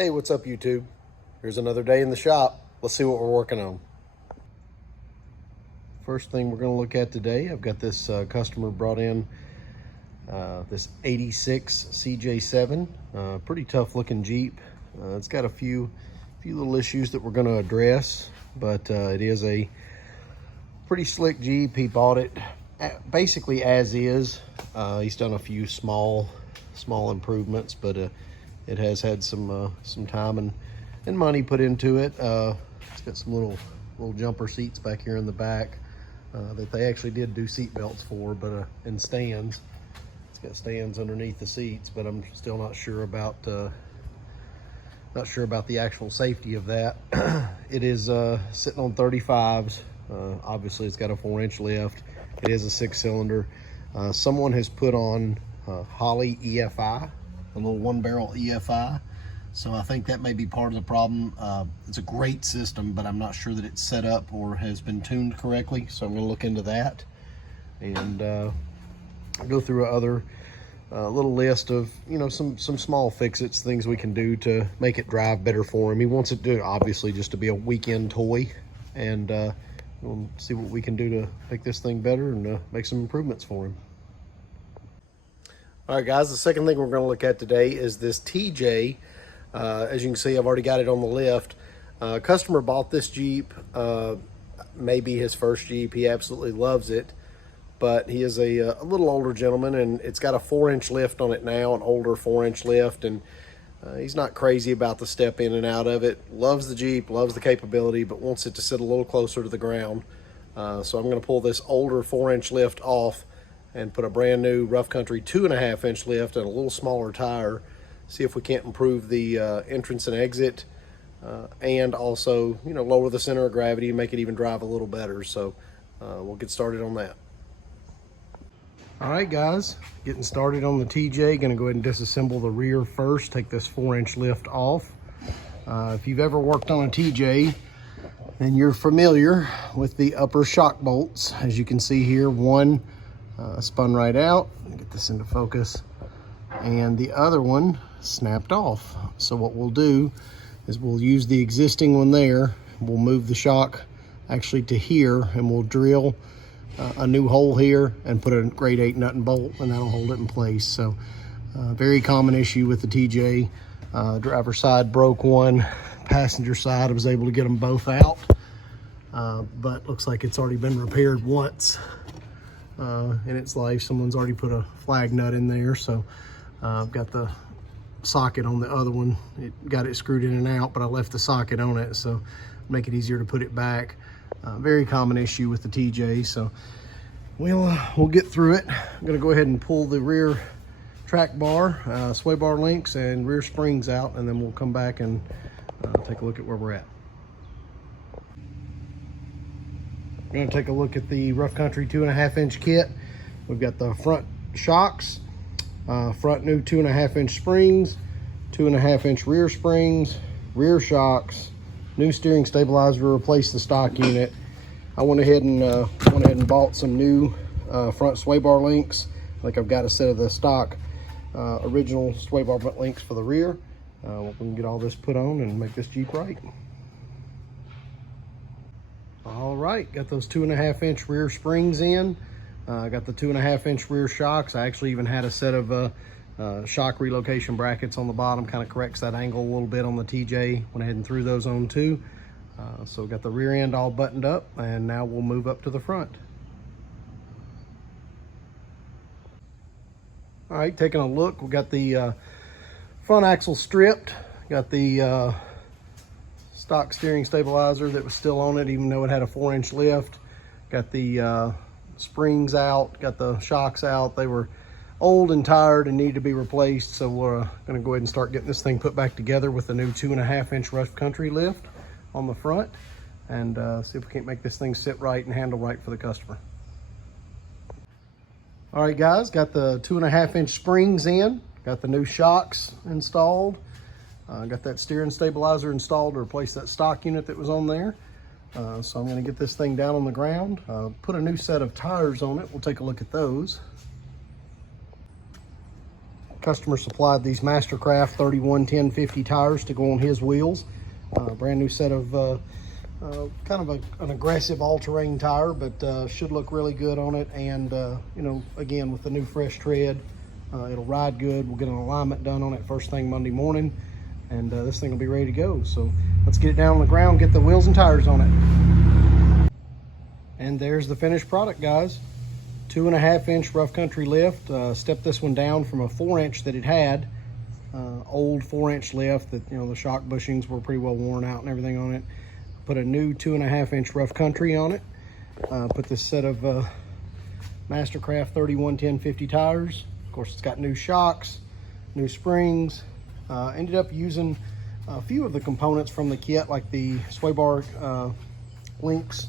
Hey, what's up YouTube? Here's another day in the shop. Let's see what we're working on. First thing we're going to look at today, I've got this customer brought in this 86 CJ7, pretty tough looking Jeep. It's got a few little issues that we're going to address, but it is a pretty slick Jeep. He bought it basically as is. He's done a few small improvements, but it has had some time and money put into it. It's got some little jumper seats back here in the back that they actually did do seat belts for, but and stands. It's got stands underneath the seats, but I'm still not sure about the actual safety of that. It is sitting on 35s. Obviously, it's got a 4-inch lift. It is a 6-cylinder. Someone has put on Holley EFI, a little 1-barrel EFI. So I think that may be part of the problem. It's a great system, but I'm not sure that it's set up or has been tuned correctly. So I'm going to look into that and go through other little list of, some small fix-its, things we can do to make it drive better for him. He wants it to obviously just to be a weekend toy, and we'll see what we can do to make this thing better and make some improvements for him. All right, guys, the second thing we're going to look at today is this TJ. As you can see, I've already got it on the lift. Customer bought this Jeep, maybe his first Jeep. He absolutely loves it, but he is a little older gentleman, and it's got a 4-inch lift on it now, an older 4-inch lift, and he's not crazy about the step in and out of it. Loves the Jeep, loves the capability, but wants it to sit a little closer to the ground. So I'm going to pull this older 4-inch lift off and put a brand new Rough Country 2.5-inch lift and a little smaller tire. See if we can't improve the entrance and exit, and also, lower the center of gravity and make it even drive a little better. So we'll get started on that. All right, guys, getting started on the TJ. Gonna go ahead and disassemble the rear first, take this 4-inch lift off. If you've ever worked on a TJ, then you're familiar with the upper shock bolts. As you can see here, one spun right out. Get this into focus. And the other one snapped off. So what we'll do is we'll use the existing one there. We'll move the shock actually to here, and we'll drill a new hole here and put a grade 8 nut and bolt, and that'll hold it in place. So very common issue with the TJ. Driver's side broke one, passenger side I was able to get them both out, but looks like it's already been repaired once in its life. Someone's already put a flag nut in there, so I've got the socket on the other one. It got it screwed in and out, but I left the socket on it, so make it easier to put it back. Very common issue with the TJ, so we'll get through it. I'm gonna go ahead and pull the rear track bar, sway bar links, and rear springs out, and then we'll come back and take a look at where we're at. I'm gonna take a look at the Rough Country 2.5-inch kit. We've got the front shocks, front new 2.5-inch springs, 2.5-inch rear springs, rear shocks, new steering stabilizer to replace the stock unit. I went ahead and bought some new front sway bar links. Like, I've got a set of the stock original sway bar links for the rear. We can get all this put on and make this Jeep right. All right, got those 2.5-inch rear springs in. Got the 2.5-inch rear shocks. I actually even had a set of shock relocation brackets on the bottom, kind of corrects that angle a little bit on the TJ. Went ahead and threw those on too. So got the rear end all buttoned up, and now we'll move up to the front. All right, taking a look, we got the front axle stripped. Got the stock steering stabilizer that was still on it, even though it had a 4-inch lift. Got the springs out, got the shocks out. They were old and tired and need to be replaced, so we're going to go ahead and start getting this thing put back together with the new 2.5-inch Rough Country lift on the front, and see if we can't make this thing sit right and handle right for the customer. All right, guys, got the 2.5-inch springs in, got the new shocks installed, got that steering stabilizer installed to replace that stock unit that was on there. So I'm going to get this thing down on the ground, put a new set of tires on it. We'll take a look at those. Customer supplied these Mastercraft 31 1050 tires to go on his wheels. Brand new set of kind of an aggressive all-terrain tire, but should look really good on it. And you know, again, with the new fresh tread, it'll ride good. We'll get an alignment done on it first thing Monday morning, and this thing will be ready to go. So let's get it down on the ground, get the wheels and tires on it. And there's the finished product, guys. 2.5-inch rough country lift. Stepped this one down from a 4-inch that it had. Old 4-inch lift that, you know, the shock bushings were pretty well worn out and everything on it. Put a new 2.5-inch rough country on it. Put this set of Mastercraft 31 1050 tires. Of course, it's got new shocks, new springs. Ended up using a few of the components from the kit, like the sway bar links,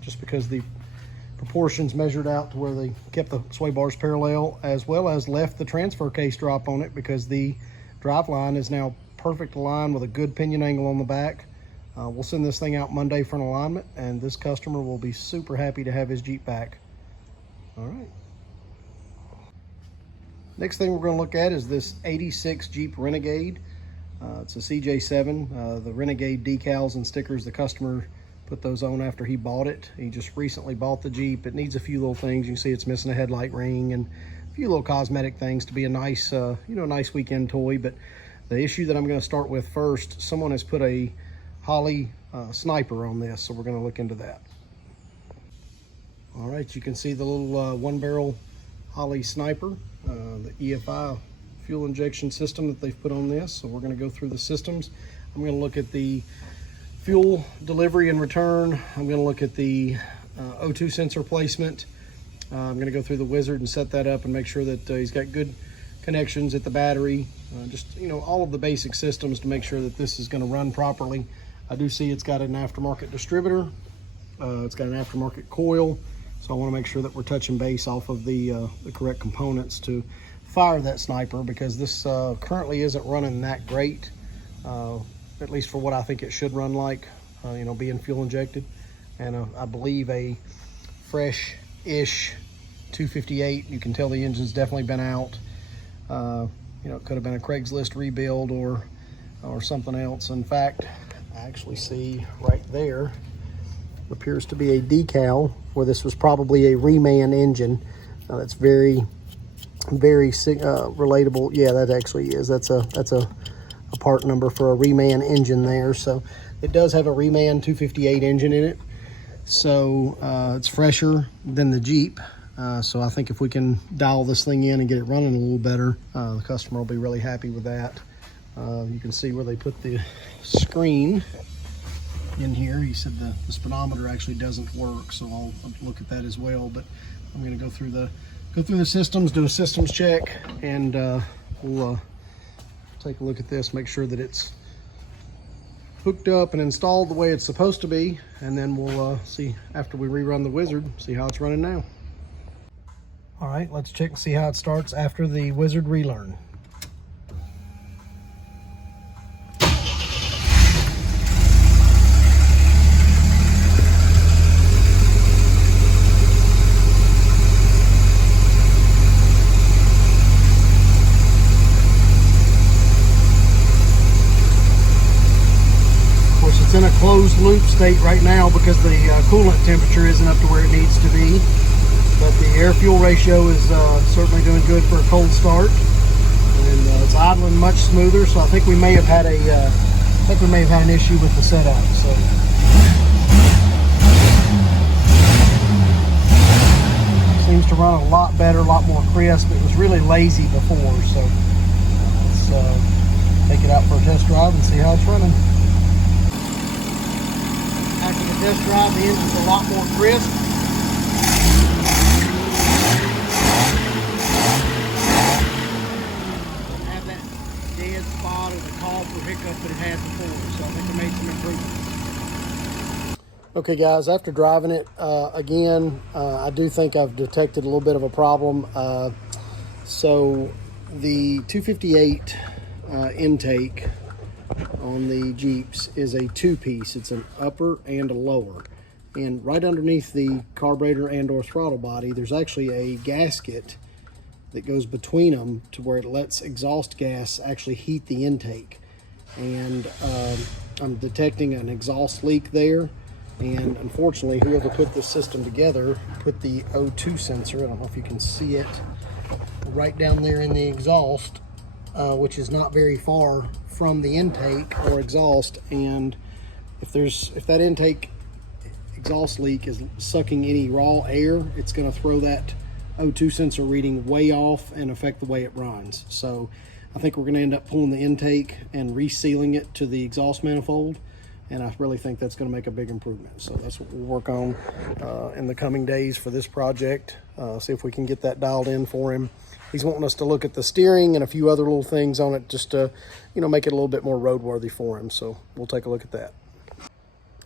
just because the proportions measured out to where they kept the sway bars parallel, as well as left the transfer case drop on it because the drive line is now perfect aligned with a good pinion angle on the back. We'll send this thing out Monday for an alignment, and this customer will be super happy to have his Jeep back. All right. Next thing we're going to look at is this 86 Jeep Renegade. It's a CJ7. The Renegade decals and stickers, the customer put those on after he bought it. He just recently bought the Jeep. It needs a few little things. You can see it's missing a headlight ring and a few little cosmetic things to be a nice, you know, nice weekend toy. But the issue that I'm going to start with first, someone has put a Holley Sniper on this, so we're going to look into that. All right, you can see the little one-barrel Holley Sniper, the EFI fuel injection system that they've put on this. So we're going to go through the systems. I'm going to look at the fuel delivery and return. I'm going to look at the O2 sensor placement. I'm going to go through the wizard and set that up and make sure that he's got good connections at the battery. Just, you know, all of the basic systems to make sure that this is going to run properly. I do see it's got an aftermarket distributor. It's got an aftermarket coil. So I want to make sure that we're touching base off of the correct components to fire that Sniper, because this currently isn't running that great. At least for what I think it should run like, you know, being fuel injected. And I believe a fresh-ish 258, you can tell the engine's definitely been out. You know, it could have been a Craigslist rebuild or something else. In fact, I actually see right there, appears to be a decal where this was probably a reman engine. That's very, very relatable. Yeah, that actually is. That's a part number for a reman engine there. So it does have a reman 258 engine in it. So it's fresher than the Jeep. So I think if we can dial this thing in and get it running a little better, the customer will be really happy with that. You can see where they put the screen in here. He said the speedometer actually doesn't work, so I'll look at that as well. But I'm going to go through the systems, do a systems check, and we'll take a look at this, make sure that it's hooked up and installed the way it's supposed to be, and then we'll see after we rerun the wizard, see how it's running now. All right, let's check and see how it starts after the wizard relearn. It's in a closed loop state right now because the coolant temperature isn't up to where it needs to be, but the air fuel ratio is certainly doing good for a cold start, and it's idling much smoother. So I think we may have had an issue with the setup. So seems to run a lot better, a lot more crisp. It was really lazy before, so let's take it out for a test drive and see how it's running. After the test drive, the engine's a lot more crisp. Doesn't have that dead spot or the call for hiccup that it had before, so I think it made some improvements. Okay guys, after driving it again, I do think I've detected a little bit of a problem. So the 258 intake on the Jeeps is a two-piece. It's an upper and a lower, and right underneath the carburetor and or throttle body there's actually a gasket that goes between them to where it lets exhaust gas actually heat the intake. And I'm detecting an exhaust leak there. And unfortunately, whoever put this system together put the O2 sensor, I don't know if you can see it, right down there in the exhaust, which is not very far from the intake or exhaust. And if that intake exhaust leak is sucking any raw air, it's going to throw that O2 sensor reading way off and affect the way it runs. So I think we're going to end up pulling the intake and resealing it to the exhaust manifold, and I really think that's going to make a big improvement. So that's what we'll work on in the coming days for this project. See if we can get that dialed in for him. He's wanting us to look at the steering and a few other little things on it just to, you know, make it a little bit more roadworthy for him. So we'll take a look at that.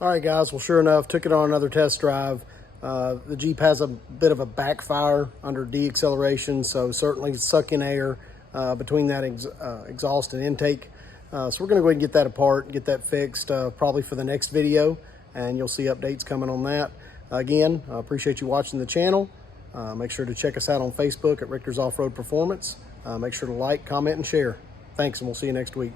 All right, guys, well, sure enough, took it on another test drive. The Jeep has a bit of a backfire under deacceleration, so certainly sucking air between that exhaust and intake. So we're going to go ahead and get that apart and get that fixed probably for the next video, and you'll see updates coming on that. Again, I appreciate you watching the channel. Make sure to check us out on Facebook at Richter's Off-Road Performance. Make sure to like, comment, and share. Thanks, and we'll see you next week.